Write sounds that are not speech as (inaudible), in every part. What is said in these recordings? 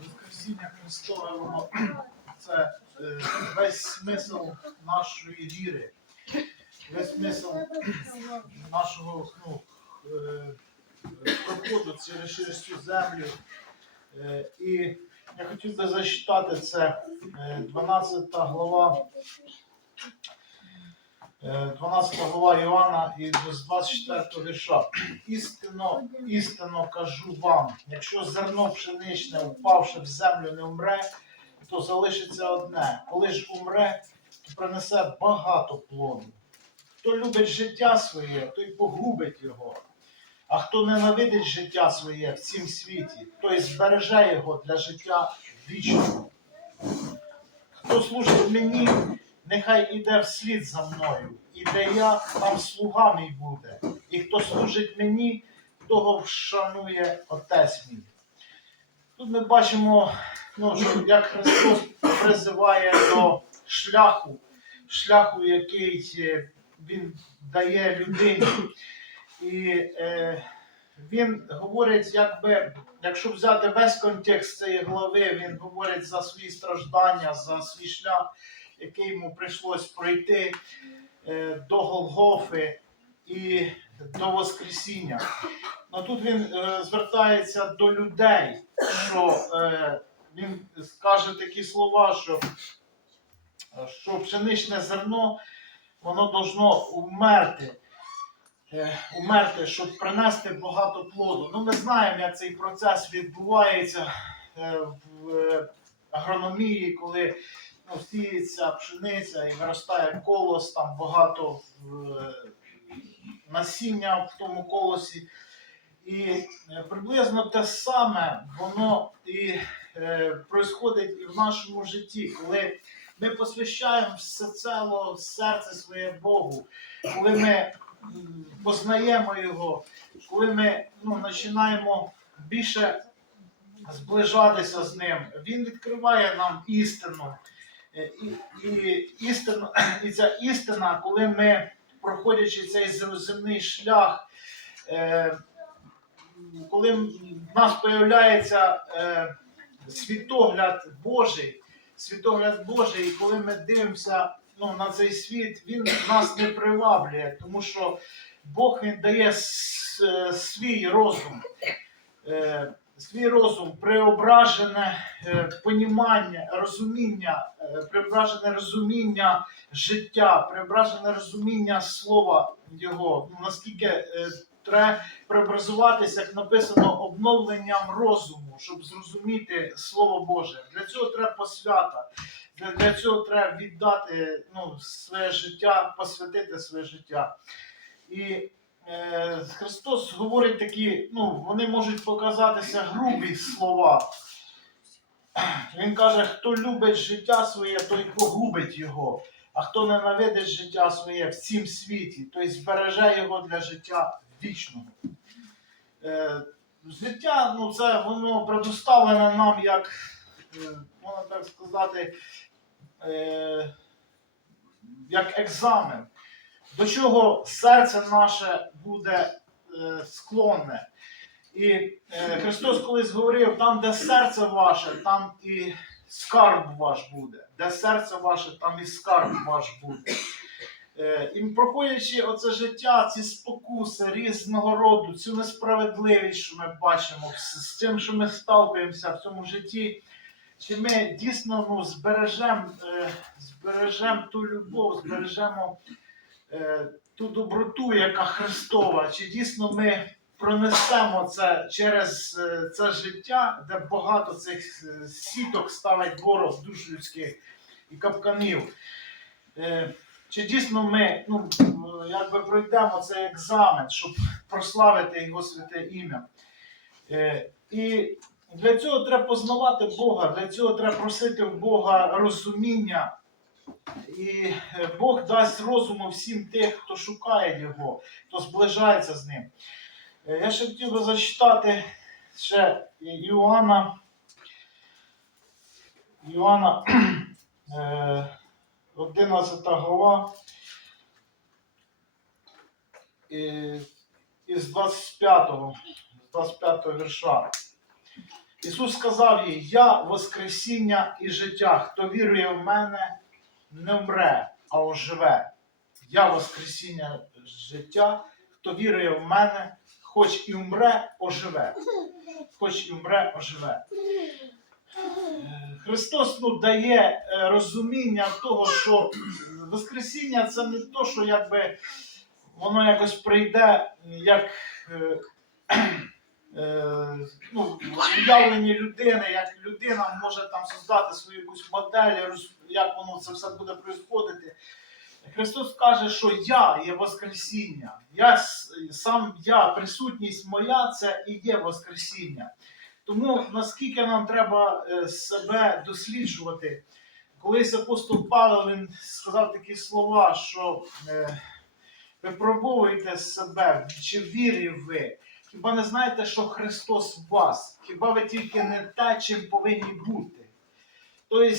Воскресіння Христове, воно це е, весь смисл нашої віри, весь смисл нашого ну, е, проходу через, цю землю. Е, І я хотів би зачитати це е, 12 глава. Е, 12 глава Іоанна і з 24 вірша. Істинно, істинно кажу вам, якщо зерно пшеничне, впавши в землю, не вмре, то залишиться одне. Коли ж умре, то принесе багато плоду. Хто любить життя своє, той погубить його. А хто ненавидить життя своє в цім світі, той збереже його для життя вічного. Хто служить мені, нехай іде вслід за мною, і де я, там слуга мій буде. І хто служить мені, того вшанує Отець мій. Тут ми бачимо, ну, що як Христос призиває до шляху, шляху, який е, Він дає людині. І е, він говорить, якби, якщо взяти весь контекст цієї глави, він говорить за свої страждання, за свій шлях, який йому прийшлось пройти е, до Голгофи і до Воскресіння. Ну тут він е, звертається до людей, що е, він скаже такі слова, що, що пшеничне зерно воно должно вмерти. Е, Умерти, щоб принести багато плоду. Ну, ми знаємо, як цей процес відбувається в агрономії, коли ну, пшениця і виростає колос, там багато е, насіння в тому колосі. І е, приблизно те саме воно і е, і в нашому житті, коли ми посвящаємо всецело серце своє Богу, коли ми познаємо Його, коли ми ну, починаємо більше зближатися з ним, Він відкриває нам істину. Е, І, і, істину, (clears throat) і ця істина, коли ми, проходячи цей земний шлях, е, коли в нас появляється е, світогляд Божий, світогляд Божий, і коли ми дивимося ну, на цей світ, він нас не приваблює, тому що Бог він дає свій розум. Свій розум, преображене е, понімання, розуміння, е, преображене розуміння життя, преображене розуміння слова Його. Ну, наскільки е, треба преобразуватися, як написано, обновленням розуму, щоб зрозуміти Слово Боже. Для цього треба посвята. Для, для цього треба віддати ну, своє життя, посвятити своє життя. І Христос говорить такі, ну, вони можуть показатися грубі слова. Він каже, хто любить життя своє, той погубить його. А хто ненавидить життя своє в цім світі, той збереже його для життя вічного. Е, життя, ну, це воно предоставлене нам як, е, можна так сказати, е, як екзамен, до чого серце наше буде е, склонне. І е, Христос колись говорив, там, де серце ваше, там і скарб ваш буде. Де серце ваше, там і скарб ваш буде. Е, і проходячи оце життя, ці спокуси різного роду, цю несправедливість, що ми бачимо, з, тим, що ми сталкуємося в цьому житті, чи ми дійсно ну, збережемо е, збережем ту любов, збережемо ту доброту, яка Христова, чи дійсно ми пронесемо це через е, це життя, де багато цих е, сіток ставить ворог душ людських і капканів. Е, Чи дійсно ми ну, е, якби пройдемо цей екзамен, щоб прославити Його святе ім'я? Е, І для цього треба познавати Бога, для цього треба просити в Бога розуміння. І е, Бог дасть розуму всім тих, хто шукає Його, хто зближається з ним. Е, Я ще хотів би зачитати ще Іоанна. Іоанна (clears throat) е, 11 глава. е, із 25-го, з 25-го вірша. Ісус сказав їй: Я Воскресіння і життя. Хто вірує в мене, не вмре, а оживе. Я Воскресіння життя. Хто вірує в мене, хоч і вмре, оживе. Хоч і вмре, оживе. Е, Христос ну, дає е, розуміння того, що Воскресіння це не то, що якби воно якось прийде як е, ну, уявлені людини, як людина може там создати свою якусь модель, як воно це все буде происходити. Христос каже, що я є Воскресіння. Я, сам я, присутність моя це і є Воскресіння. Тому наскільки нам треба е, себе досліджувати, колись апостол Павло він сказав такі слова, що е, випробовуйте себе, чи вірі ви. Хіба не знаєте, що Христос в вас? Хіба ви тільки не те, чим повинні бути? Тобто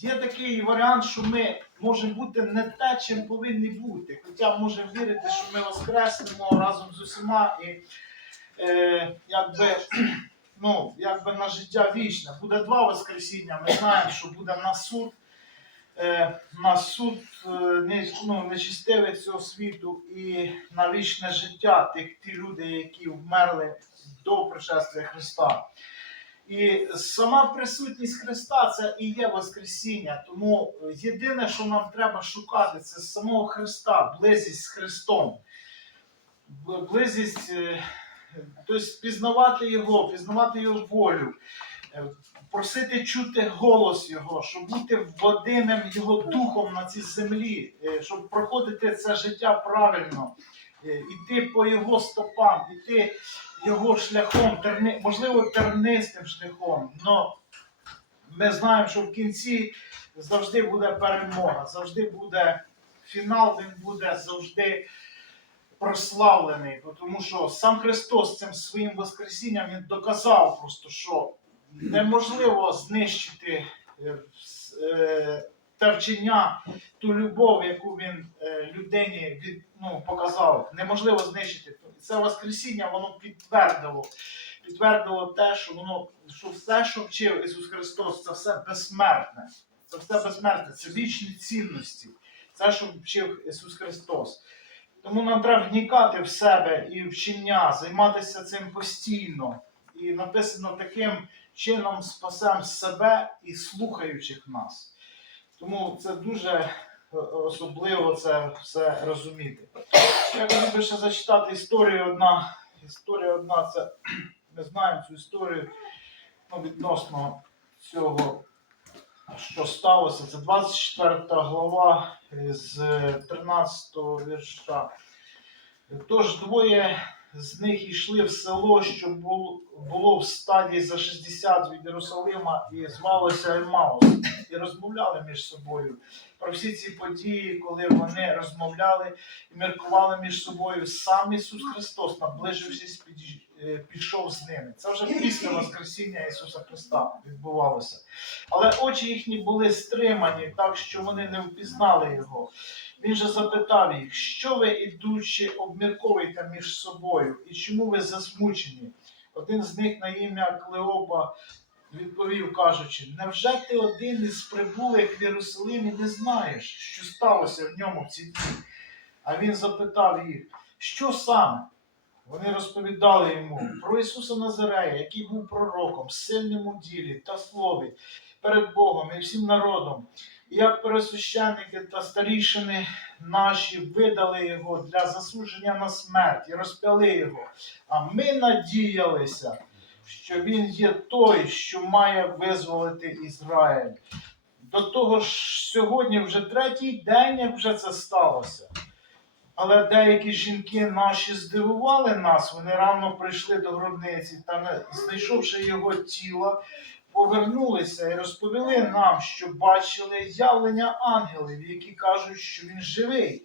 є такий варіант, що ми можемо бути не те, чим повинні бути. Хоча можемо вірити, що ми воскреснемо разом з усіма і е, якби, ну, якби на життя вічне. Буде два воскресіння. Ми знаємо, що буде на суд. Е, на суд е, ну, нечистивих цього світу і на вічне життя тих ті люди, які вмерли до пришестя Христа. І сама присутність Христа це і є Воскресіння. Тому єдине, що нам треба шукати, це самого Христа, близість з Христом. Близість, тобто пізнавати Його, пізнавати Його волю, просити чути голос Його, щоб бути водимим Його духом на цій землі, е, щоб проходити це життя правильно, е, іти по Його стопам, іти його шляхом, можливо, тернистим шляхом. але ми знаємо, що в кінці завжди буде перемога, завжди буде фінал, він буде завжди прославлений. Тому що сам Христос цим своїм Воскресінням він доказав просто, що неможливо знищити е, е, те вчення, ту любов, яку він е, людині від, ну, показав. Неможливо знищити. Це Воскресіння, воно підтвердило. Підтвердило те, що воно, що все, що вчив Ісус Христос, це все безсмертне. Це все безсмертне, це вічні цінності. Це, що вчив Ісус Христос. Тому нам треба вникати в себе і вчення, займатися цим постійно. І написано таким чином спасемо себе і слухаючих нас. Тому це дуже е, особливо це все розуміти. Я хотів би ще зачитати історію одна. Історія одна, це (clears throat) ми знаємо цю історію ну, відносно цього, що сталося. Це 24 глава з 13 вірша. Тож двоє з них йшли в село, що бул- було в стадії за 60 від Єрусалима, і звалося Емаус, і розмовляли між собою про всі ці події, коли вони розмовляли і міркували між собою. Сам Ісус Христос, наближившись, е, пішов з ними. Це вже після Воскресіння Ісуса Христа відбувалося. Але очі їхні були стримані, так що вони не впізнали Його. Він же запитав їх, що ви ідучи, обмірковуєте між собою, і чому ви засмучені? Один з них на ім'я Клеопа відповів, кажучи, невже ти один із прибулих в Єрусалимі не знаєш, що сталося в ньому в ці дні? А він запитав їх, що саме? Вони розповідали йому про Ісуса Назарея, який був пророком, сильним у ділі та слові перед Богом і всім народом. Як пересвященники та старішини наші видали його для засудження на смерть і розпяли його. А ми надіялися, що він є той, що має визволити Ізраїль. До того ж, сьогодні вже третій день, як вже це сталося. Але деякі жінки наші здивували нас, вони рано прийшли до гробниці та, знайшовши його тіло, повернулися і розповіли нам, що бачили явлення ангелів, які кажуть, що він живий.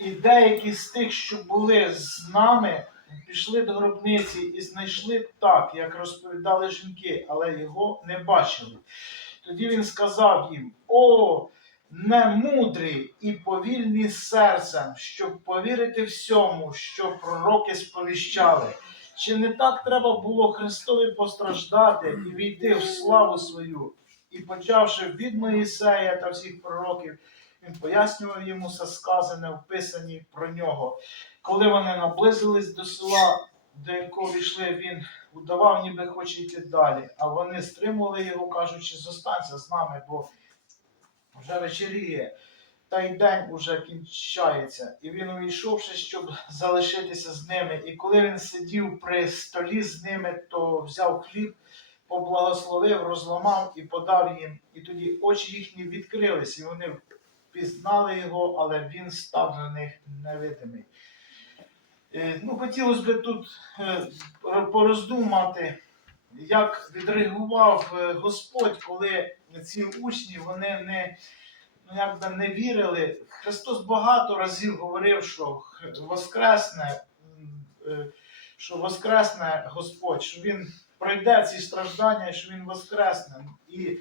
І деякі з тих, що були з нами, пішли до гробниці і знайшли так, як розповідали жінки, але його не бачили. Тоді він сказав їм: О, немудрі і повільні серцем, щоб повірити всьому, що пророки сповіщали. Чи не так треба було Христові постраждати і війти в славу свою? І почавши від Моїсея та всіх пророків, він пояснював йому все сказане, вписані про нього. Коли вони наблизились до села, до якого війшли, він удавав, ніби хоче йти далі. А вони стримували його, кажучи, зостанься з нами, бо вже вечеріє, та й день уже кінчається. І він увійшовши, щоб залишитися з ними. І коли він сидів при столі з ними, то взяв хліб, поблагословив, розламав і подав їм. І тоді очі їхні відкрились, і вони пізнали його, але він став для них невидимий. Е, Ну, хотілося б тут е, пороздумати, як відреагував е, Господь, коли ці учні вони не, ну, якби не вірили. Христос багато разів говорив, що воскресне, е, що воскресне Господь, що Він пройде ці страждання, що Він воскресне. І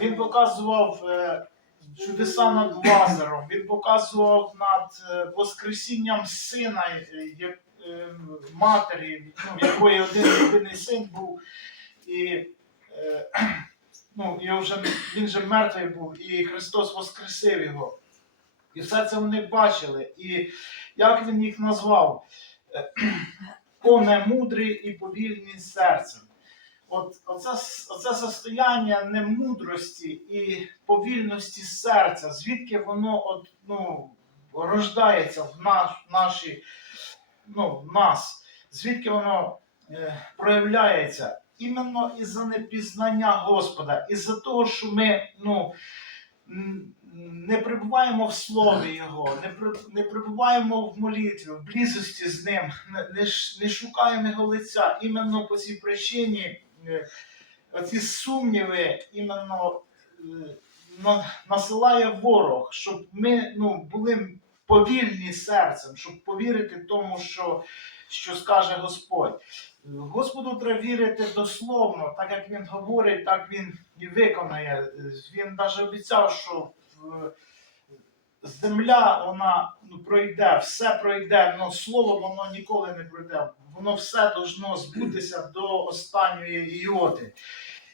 він показував е, чудеса над Лазаром, він показував над е, Воскресінням сина матері, ну, якої один єдиний син був, і, ну, і вже, він же мертвий був, і Христос воскресив його. І все це вони бачили. І як він їх назвав? Е, (clears throat) О немудрі і повільні серцем. От, оце, оце состояння немудрості і повільності серця, звідки воно от, ну, рождається в наш, наші, ну, в нас, звідки воно е, проявляється? Іменно із-за непізнання Господа, із-за того, що ми ну, не перебуваємо в слові Його, не, при- не перебуваємо в молитві, в близості з Ним, не, не, шукаємо Його лиця. Іменно по цій причині е, оці сумніви іменно е, насилає ворог, щоб ми ну, були повільні серцем, щоб повірити тому, що, що скаже Господь. Господу треба вірити дословно, так як він говорить, так він і виконає. Він навіть обіцяв, що земля вона ну, пройде, все пройде, але слово воно ніколи не пройде. Воно все должно збутися до останньої іоти.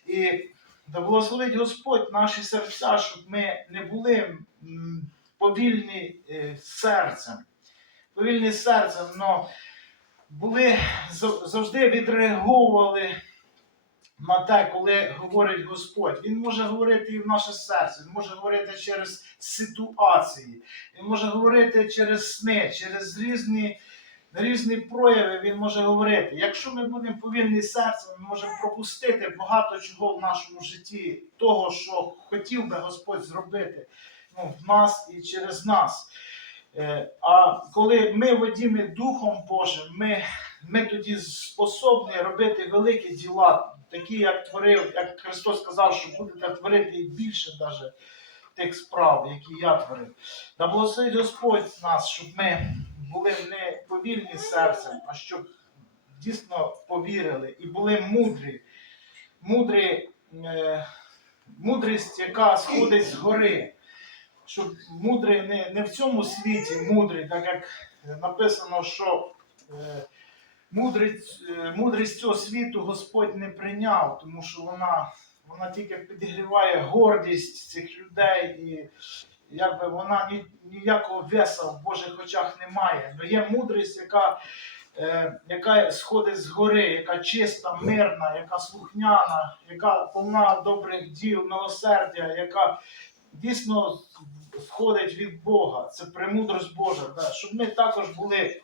І да благословить Господь наші серця, щоб ми не були повільні е, серцем. Повільні серцем, але були завжди відреагували на те, коли говорить Господь. Він може говорити і в наше серце, він може говорити через ситуації, він може говорити через сни, через різні, різні прояви він може говорити. Якщо ми будемо повільні серцем, ми можемо пропустити багато чого в нашому житті, того, що хотів би Господь зробити ну, в нас і через нас. Е, А коли ми водіми Духом Божим, ми, ми тоді способні робити великі діла, такі, як творив, як Христос сказав, що будете творити і більше даже тих справ, які я творив. Да благословить Господь нас, щоб ми були не повільні серцем, а щоб дійсно повірили і були мудрі. Мудрі е, мудрість, яка сходить з гори. Щоб мудрий не, не в цьому світі мудрий, так як написано, що е, мудрість, е, мудрість цього світу Господь не прийняв, тому що вона, вона тільки підігріває гордість цих людей, і якби вона ні, ніякого веса в Божих очах не має. Но є мудрість, яка, е, яка сходить з гори, яка чиста, мирна, яка слухняна, яка повна добрих діл, милосердя, яка дійсно сходить від Бога. Це премудрость Божа. Да? Щоб ми також були,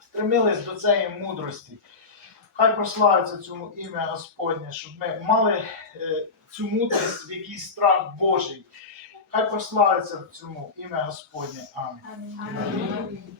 стремились до цієї мудрості. Хай прославиться цьому ім'я Господнє, щоб ми мали е, цю мудрість, в якій страх Божий. Хай прославиться цьому ім'я Господнє. Амінь. Амінь.